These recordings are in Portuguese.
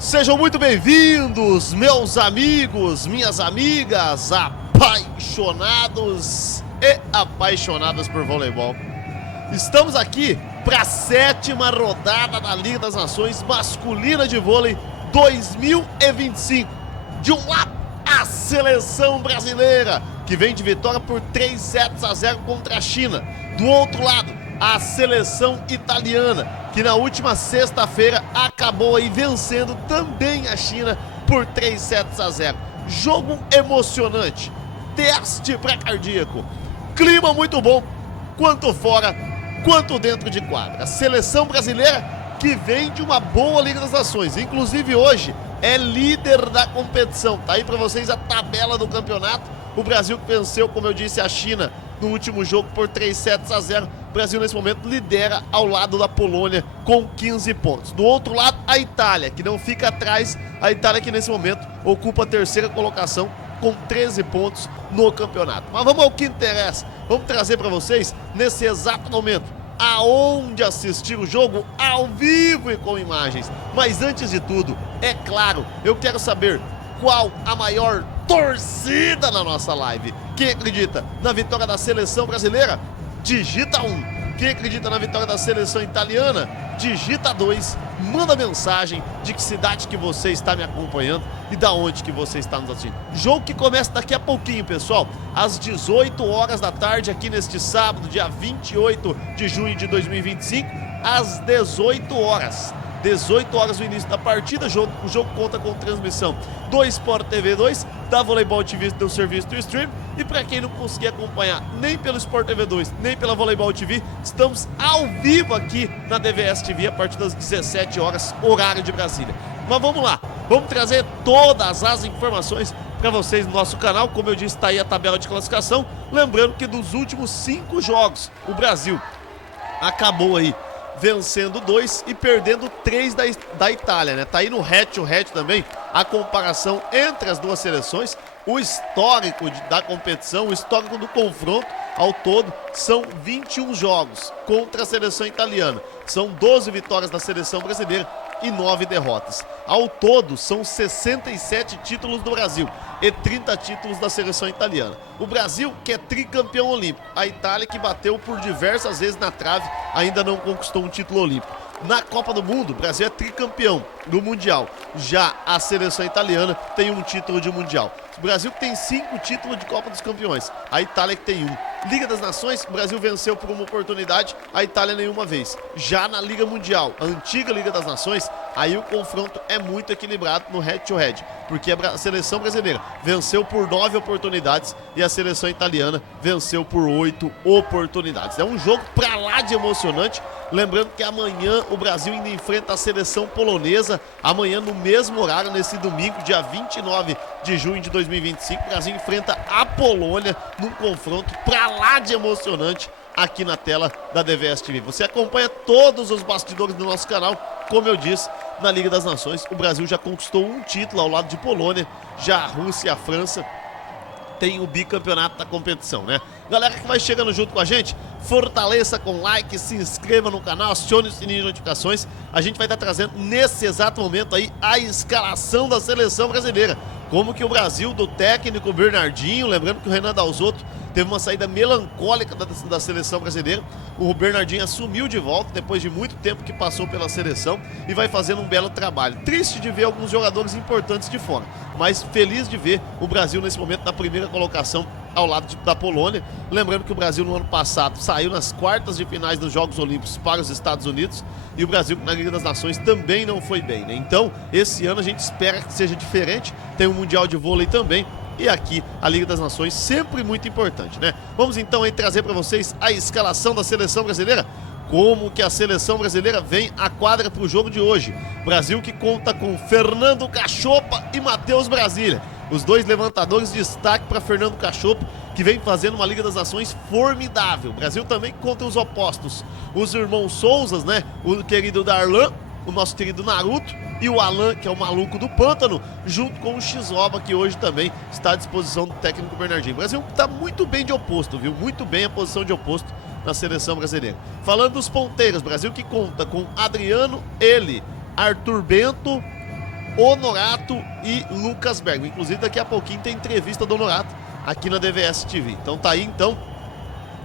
Sejam muito bem-vindos, meus amigos, minhas amigas, apaixonados e apaixonadas por voleibol. Estamos aqui para a 7ª rodada da Liga das Nações Masculina de Vôlei 2025. De um lado, a seleção brasileira, que vem de vitória por 3-0 contra a China. Do outro lado, a seleção italiana, que na última sexta-feira acabou aí vencendo também a China por 3-0. Jogo emocionante, teste pré-cardíaco, clima muito bom, quanto fora, quanto dentro de quadra. A seleção brasileira que vem de uma boa Liga das Nações, inclusive hoje é líder da competição. Tá aí para vocês a tabela do campeonato. O Brasil que venceu, como eu disse, a China no último jogo por 3-0. O Brasil nesse momento lidera ao lado da Polônia com 15 pontos. Do outro lado, a Itália, que não fica atrás. A Itália que nesse momento ocupa a 3ª colocação com 13 pontos no campeonato. Mas vamos ao que interessa. Vamos trazer para vocês, nesse exato momento, aonde assistir o jogo ao vivo e com imagens. Mas antes de tudo, é claro, eu quero saber qual a maior torcida na nossa live. Quem acredita na vitória da seleção brasileira, digita 1. Quem acredita na vitória da seleção italiana, digita 2. Manda mensagem de que cidade que você está me acompanhando e da onde que você está nos assistindo. Jogo que começa daqui a pouquinho, pessoal, às 18 horas da tarde, aqui neste sábado, dia 28 de junho de 2025, às 18 horas. 18 horas o início da partida, o jogo conta com transmissão do Sport TV 2, da Voleibol TV do serviço do stream. E para quem não conseguir acompanhar nem pelo Sport TV 2, nem pela Voleibol TV, estamos ao vivo aqui na DVS TV a partir das 17 horas, horário de Brasília. Mas vamos lá, vamos trazer todas as informações para vocês no nosso canal. Como eu disse, está aí a tabela de classificação. Lembrando que dos últimos 5 jogos, o Brasil acabou aí vencendo 2 e perdendo 3 da Itália, né? Tá aí no head-to-head também a comparação entre as duas seleções, o histórico da competição, o histórico do confronto. Ao todo, são 21 jogos contra a seleção italiana. São 12 vitórias da seleção brasileira e 9 derrotas. Ao todo, são 67 títulos do Brasil e 30 títulos da seleção italiana. O Brasil, que é tricampeão olímpico. A Itália, que bateu por diversas vezes na trave, ainda não conquistou um título olímpico. Na Copa do Mundo, o Brasil é tricampeão do Mundial. Já a seleção italiana tem um título de Mundial. O Brasil tem 5 títulos de Copa dos Campeões. A Itália que tem 1. Liga das Nações, o Brasil venceu por uma oportunidade, a Itália nenhuma vez. Já na Liga Mundial, a antiga Liga das Nações, aí o confronto é muito equilibrado no head-to-head, porque a seleção brasileira venceu por 9 oportunidades e a seleção italiana venceu por 8 oportunidades. É um jogo pra lá de emocionante. Lembrando que amanhã o Brasil ainda enfrenta a seleção polonesa, amanhã no mesmo horário, nesse domingo, dia 29 de junho de 2025, o Brasil enfrenta a Polônia num confronto pra lá de emocionante aqui na tela da DVS TV. Você acompanha todos os bastidores do nosso canal. Como eu disse, na Liga das Nações, o Brasil já conquistou um título ao lado de Polônia, já a Rússia e a França tem o bicampeonato da competição, né? Galera que vai chegando junto com a gente, fortaleça com like, se inscreva no canal, acione o sininho de notificações. A gente vai estar trazendo nesse exato momento aí a escalação da seleção brasileira. Como que o Brasil, do técnico Bernardinho, lembrando que o Renan Dalzotto teve uma saída melancólica da seleção brasileira. O Bernardinho assumiu de volta depois de muito tempo que passou pela seleção e vai fazendo um belo trabalho. Triste de ver alguns jogadores importantes de fora, mas feliz de ver o Brasil nesse momento na primeira colocação ao lado da Polônia. Lembrando que o Brasil no ano passado saiu nas quartas de finais dos Jogos Olímpicos para os Estados Unidos e o Brasil na Liga das Nações também não foi bem, né? Então, esse ano a gente espera que seja diferente. Tem o Mundial de Vôlei também. E aqui a Liga das Nações sempre muito importante, né? Vamos então aí trazer para vocês a escalação da seleção brasileira. Como que a seleção brasileira vem à quadra para o jogo de hoje. Brasil que conta com Fernando Cachopa e Matheus Brasília. Os dois levantadores de destaque para Fernando Cachopa, que vem fazendo uma Liga das Nações formidável. O Brasil também conta os opostos. Os irmãos Souzas, né? O querido Darlan, o nosso querido Naruto, e o Alan, que é o maluco do pântano, junto com o Xizoba, que hoje também está à disposição do técnico Bernardinho. O Brasil está muito bem de oposto, viu? Muito bem a posição de oposto na seleção brasileira. Falando dos ponteiros, Brasil que conta com Adriano, ele, Arthur Bento, Honorato e Lucas Bergman. Inclusive daqui a pouquinho tem entrevista do Honorato aqui na DVS TV. Então tá aí então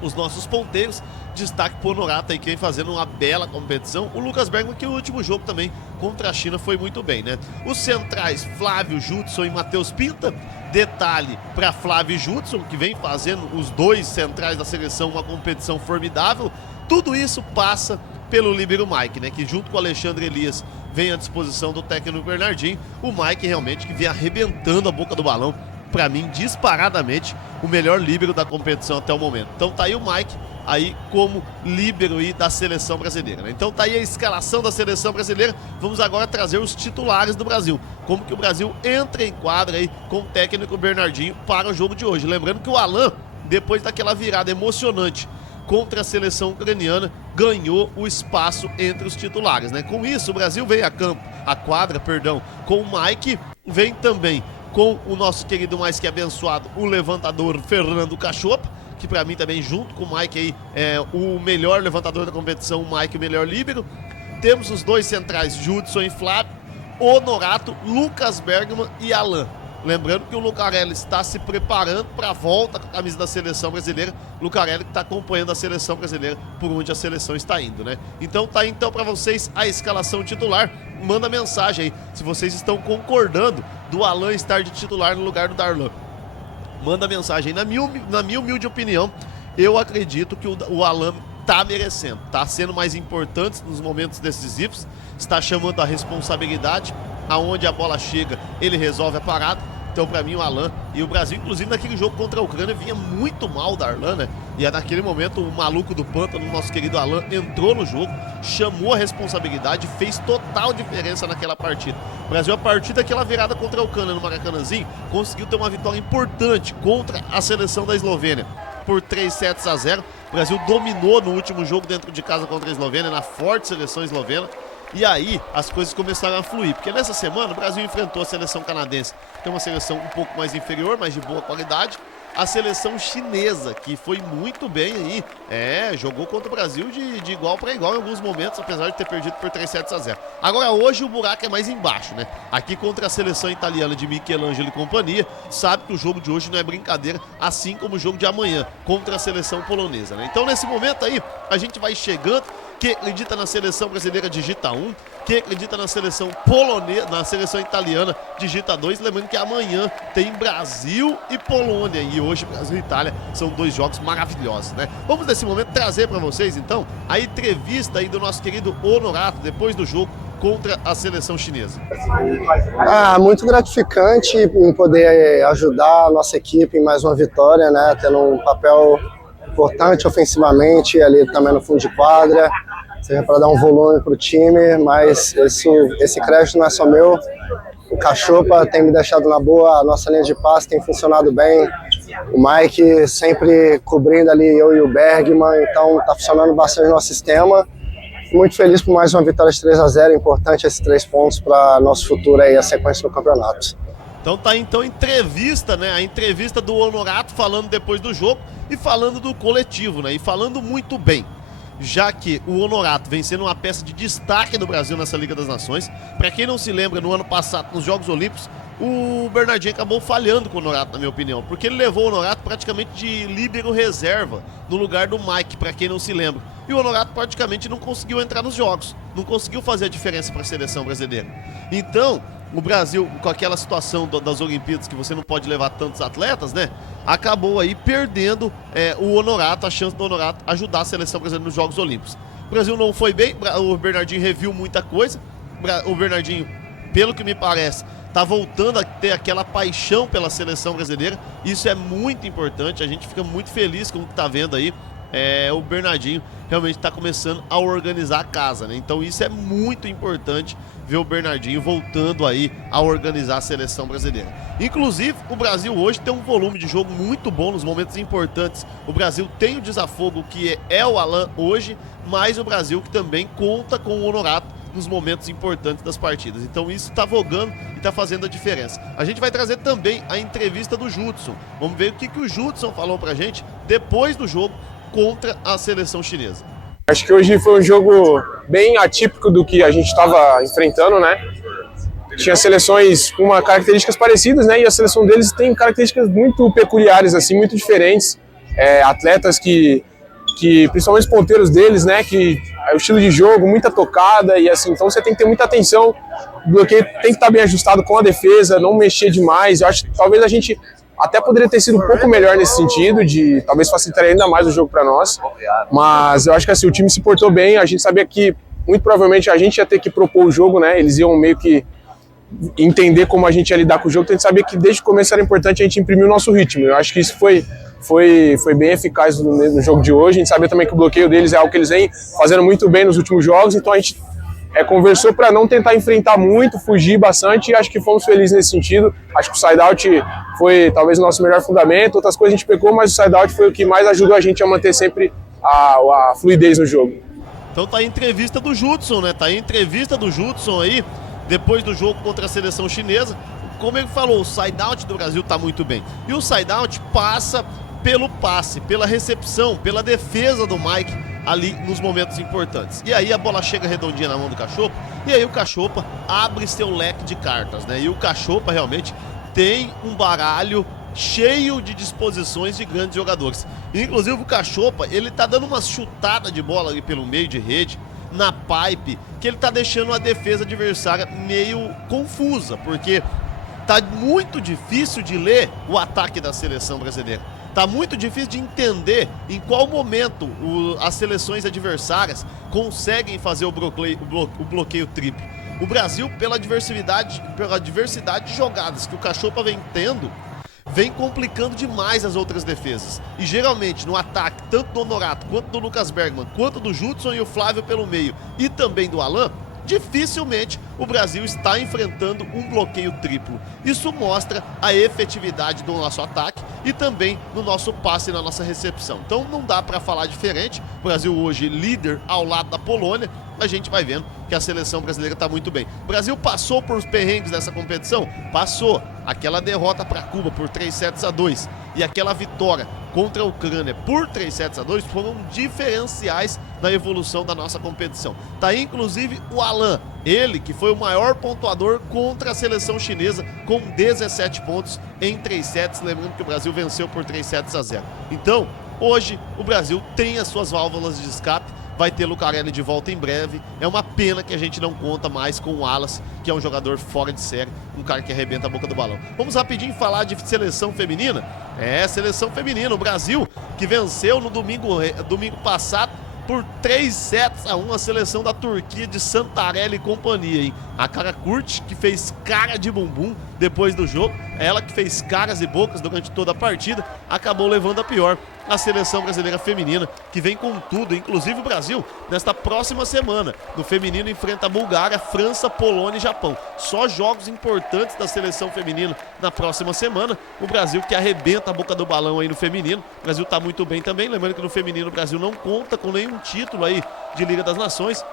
os nossos ponteiros. Destaque pro Honorato aí, que vem fazendo uma bela competição. O Lucas Bergman, que o último jogo também contra a China foi muito bem, né? Os centrais, Flávio Judson e Matheus Pinta. Detalhe para Flávio Judson, que vem fazendo os dois centrais da seleção uma competição formidável. Tudo isso passa pelo líbero Mike, né? Que junto com o Alexandre Elias vem à disposição do técnico Bernardinho. O Mike realmente que vem arrebentando a boca do balão. Para mim, disparadamente, o melhor líbero da competição até o momento. Então tá aí o Mike aí como líbero aí da seleção brasileira, né? Então tá aí a escalação da seleção brasileira. Vamos agora trazer os titulares do Brasil. Como que o Brasil entra em quadra aí com o técnico Bernardinho para o jogo de hoje. Lembrando que o Alan, depois daquela virada emocionante contra a seleção ucraniana, ganhou o espaço entre os titulares, né? Com isso, o Brasil vem a quadra, com o Mike, vem também com o nosso querido mais que abençoado, o levantador Fernando Cachopa, que pra mim também, junto com o Mike aí, é o melhor levantador da competição, o Mike, o melhor líbero. Temos os dois centrais, Judson e Flávio, Honorato, Lucas Bergman e Alan. Lembrando que o Lucarelli está se preparando para a volta com a camisa da seleção brasileira. Lucarelli que está acompanhando a seleção brasileira por onde a seleção está indo, né? Então tá aí então para vocês a escalação titular. Manda mensagem aí se vocês estão concordando do Alan estar de titular no lugar do Darlan. Manda mensagem aí. Na minha humilde opinião, eu acredito que o Alan tá merecendo, tá sendo mais importante nos momentos decisivos, está chamando a responsabilidade. Aonde a bola chega, ele resolve a parada. Então, pra mim, o Alan e o Brasil, inclusive naquele jogo contra a Ucrânia, vinha muito mal da Darlan, né? E naquele momento, o maluco do pântano, nosso querido Alan, entrou no jogo, chamou a responsabilidade, fez total diferença naquela partida. O Brasil, a partir daquela virada contra a Ucrânia no Maracanãzinho, conseguiu ter uma vitória importante contra a seleção da Eslovênia por 3-0. O Brasil dominou no último jogo dentro de casa contra a Eslovênia, na forte seleção eslovena. E aí as coisas começaram a fluir, porque nessa semana o Brasil enfrentou a seleção canadense, que é uma seleção um pouco mais inferior, mas de boa qualidade. A seleção chinesa, que foi muito bem aí, jogou contra o Brasil de igual para igual em alguns momentos, apesar de ter perdido por 3-0. Agora hoje o buraco é mais embaixo, né? Aqui contra a seleção italiana de Michelangelo e companhia, sabe que o jogo de hoje não é brincadeira, assim como o jogo de amanhã contra a seleção polonesa, né? Então nesse momento aí, a gente vai chegando. Quem acredita na seleção brasileira digita 1, quem acredita na seleção polonesa, na seleção italiana digita 2, lembrando que amanhã tem Brasil e Polônia, e hoje Brasil e Itália são dois jogos maravilhosos, né? Vamos nesse momento trazer para vocês então a entrevista aí do nosso querido Honorato depois do jogo contra a seleção chinesa. Muito gratificante em poder ajudar a nossa equipe em mais uma vitória, né? Tendo um papel importante ofensivamente ali também no fundo de quadra, seja para dar um volume para o time, mas esse crédito não é só meu. O Cachopa tem me deixado na boa, a nossa linha de passe tem funcionado bem, o Mike sempre cobrindo ali eu e o Bergman, então está funcionando bastante o nosso sistema. Muito feliz por mais uma vitória de 3-0, importante esses 3 pontos para nosso futuro aí, a sequência do campeonato. Então tá então entrevista, né? A entrevista do Honorato falando depois do jogo e falando do coletivo, né? E falando muito bem, já que o Honorato vem sendo uma peça de destaque do Brasil nessa Liga das Nações. Para quem não se lembra, no ano passado, nos Jogos Olímpicos, o Bernardinho acabou falhando com o Honorato, na minha opinião, porque ele levou o Honorato praticamente de líbero reserva no lugar do Mike, para quem não se lembra. E o Honorato praticamente não conseguiu entrar nos jogos, não conseguiu fazer a diferença para a seleção brasileira. Então, o Brasil, com aquela situação das Olimpíadas, que você não pode levar tantos atletas, né? Acabou aí perdendo o Honorato, a chance do Honorato ajudar a seleção brasileira nos Jogos Olímpicos. O Brasil não foi bem, o Bernardinho reviu muita coisa. O Bernardinho, pelo que me parece, tá voltando a ter aquela paixão pela seleção brasileira. Isso é muito importante, a gente fica muito feliz com o que tá vendo aí. O Bernardinho realmente está começando a organizar a casa, né? Então isso é muito importante, ver o Bernardinho voltando aí a organizar a seleção brasileira. Inclusive, o Brasil hoje tem um volume de jogo muito bom nos momentos importantes. O Brasil tem o desafogo que é o Alan hoje, mas o Brasil que também conta com o Honorato nos momentos importantes das partidas. Então isso está vogando e está fazendo a diferença. A gente vai trazer também a entrevista do Judson. Vamos ver o que o Judson falou pra gente depois do jogo contra a seleção chinesa. Acho que hoje foi um jogo bem atípico do que a gente estava enfrentando, né? tinha seleções com características parecidas, né? E a seleção deles tem características muito peculiares, assim, muito diferentes. Atletas que principalmente os ponteiros deles, né? Que é o estilo de jogo, muita tocada e assim, então você tem que ter muita atenção. O bloqueio tem que estar bem ajustado com a defesa, não mexer demais. Eu acho que talvez a gente até poderia ter sido um pouco melhor nesse sentido, de talvez facilitaria ainda mais o jogo para nós. Mas eu acho que assim, o time se portou bem, a gente sabia que muito provavelmente a gente ia ter que propor o jogo, né? Eles iam meio que entender como a gente ia lidar com o jogo, então a gente sabia que desde o começo era importante a gente imprimir o nosso ritmo. Eu acho que isso foi bem eficaz no jogo de hoje. A gente sabia também que o bloqueio deles é algo que eles vêm fazendo muito bem nos últimos jogos, então a gente conversou para não tentar enfrentar muito, fugir bastante, e acho que fomos felizes nesse sentido. Acho que o side-out foi talvez o nosso melhor fundamento, outras coisas a gente pegou, mas o side-out foi o que mais ajudou a gente a manter sempre a fluidez no jogo. Então tá aí a entrevista do Judson, né? Tá aí a entrevista do Judson aí, depois do jogo contra a seleção chinesa. Como ele falou, o side-out do Brasil tá muito bem. E o side-out passa pelo passe, pela recepção, pela defesa do Mike ali nos momentos importantes. E aí a bola chega redondinha na mão do Cachopa, e aí o Cachopa abre seu leque de cartas, né? E o Cachopa realmente tem um baralho cheio de disposições de grandes jogadores. Inclusive o Cachopa, ele tá dando uma chutada de bola ali pelo meio de rede, na pipe, que ele tá deixando a defesa adversária meio confusa, porque tá muito difícil de ler o ataque da seleção brasileira. Tá muito difícil de entender em qual momento as seleções adversárias conseguem fazer o bloqueio triplo. O Brasil, pela diversidade de jogadas que o Cachopa vem tendo, vem complicando demais as outras defesas. E geralmente no ataque, tanto do Honorato, quanto do Lucas Bergman, quanto do Judson e o Flávio pelo meio, e também do Alan, dificilmente o Brasil está enfrentando um bloqueio triplo. Isso mostra a efetividade do nosso ataque e também no nosso passe e na nossa recepção. Então não dá para falar diferente. O Brasil hoje líder ao lado da Polônia. A gente vai vendo que a seleção brasileira está muito bem. O Brasil passou por perrengues nessa competição? Passou. Aquela derrota para Cuba por 3-2 e aquela vitória contra a Ucrânia por 3-2 foram diferenciais na evolução da nossa competição. Tá aí inclusive o Alan, ele que foi o maior pontuador contra a seleção chinesa com 17 pontos em 3 sets, lembrando que o Brasil venceu por 3-0. Então, hoje o Brasil tem as suas válvulas de escape. Vai ter Lucarelli de volta em breve. É uma pena que a gente não conta mais com o Wallace, que é um jogador fora de série, um cara que arrebenta a boca do balão. Vamos rapidinho falar de seleção feminina. Seleção feminina. O Brasil que venceu no domingo passado por 3-1 a seleção da Turquia de Santarelli e companhia, hein? A cara curte, que fez cara de bumbum depois do jogo, ela que fez caras e bocas durante toda a partida, acabou levando a pior a seleção brasileira feminina, que vem com tudo, inclusive o Brasil, nesta próxima semana. No feminino enfrenta a Bulgária, França, Polônia e Japão. Só jogos importantes da seleção feminina na próxima semana. O Brasil que arrebenta a boca do balão aí no feminino. O Brasil tá muito bem também, lembrando que no feminino o Brasil não conta com nenhum título aí de Liga das Nações.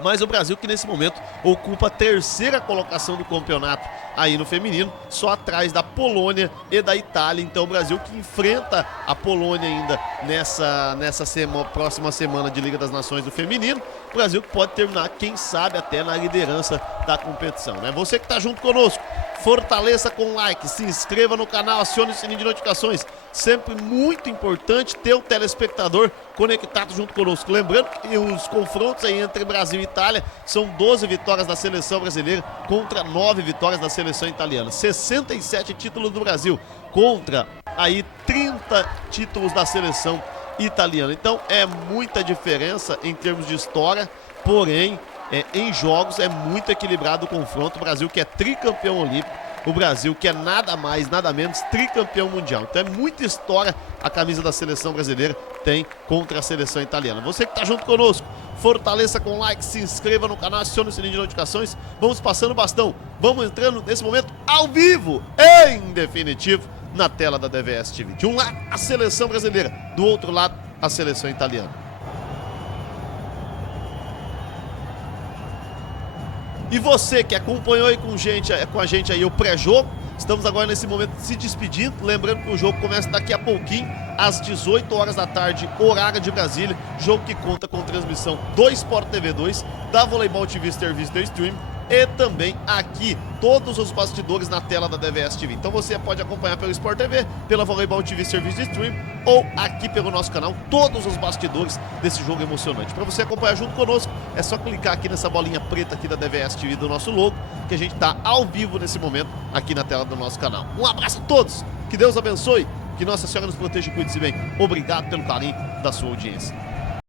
Mas o Brasil que nesse momento ocupa a 3ª colocação do campeonato aí no feminino, só atrás da Polônia e da Itália. Então o Brasil que enfrenta a Polônia ainda nessa próxima semana de Liga das Nações do feminino. O Brasil que pode terminar, quem sabe, até na liderança da competição, né? Você que está junto conosco, fortaleça com like, se inscreva no canal, acione o sininho de notificações. Sempre muito importante ter o telespectador conectado junto conosco. Lembrando que os confrontos aí entre Brasil e Itália são 12 vitórias da seleção brasileira contra 9 vitórias da seleção italiana. 67 títulos do Brasil contra aí 30 títulos da seleção italiana. Então é muita diferença em termos de história, porém em jogos é muito equilibrado o confronto. O Brasil que é tricampeão olímpico, o Brasil que é nada mais, nada menos tricampeão mundial. Então é muita história a camisa da seleção brasileira tem contra a seleção italiana. Você que está junto conosco, fortaleça com like, se inscreva no canal, acione o sininho de notificações. Vamos passando o bastão, vamos entrando nesse momento ao vivo, em definitivo, na tela da DVS TV. De um lado a seleção brasileira, do outro lado a seleção italiana. E você que acompanhou aí com a gente aí o pré-jogo, estamos agora nesse momento se despedindo, lembrando que o jogo começa daqui a pouquinho, às 18 horas da tarde, horário de Brasília, jogo que conta com transmissão do Sport TV 2, da Voleibol TV Serviço do Stream e também aqui todos os bastidores na tela da DVS TV. Então você pode acompanhar pelo Sport TV, pela Voleibol TV Serviço de Stream ou aqui pelo nosso canal, todos os bastidores desse jogo emocionante. Para você acompanhar junto conosco, é só clicar aqui nessa bolinha preta aqui da DVS TV do nosso logo, que a gente está ao vivo nesse momento aqui na tela do nosso canal. Um abraço a todos, que Deus abençoe, que Nossa Senhora nos proteja e cuide-se bem. Obrigado pelo carinho da sua audiência.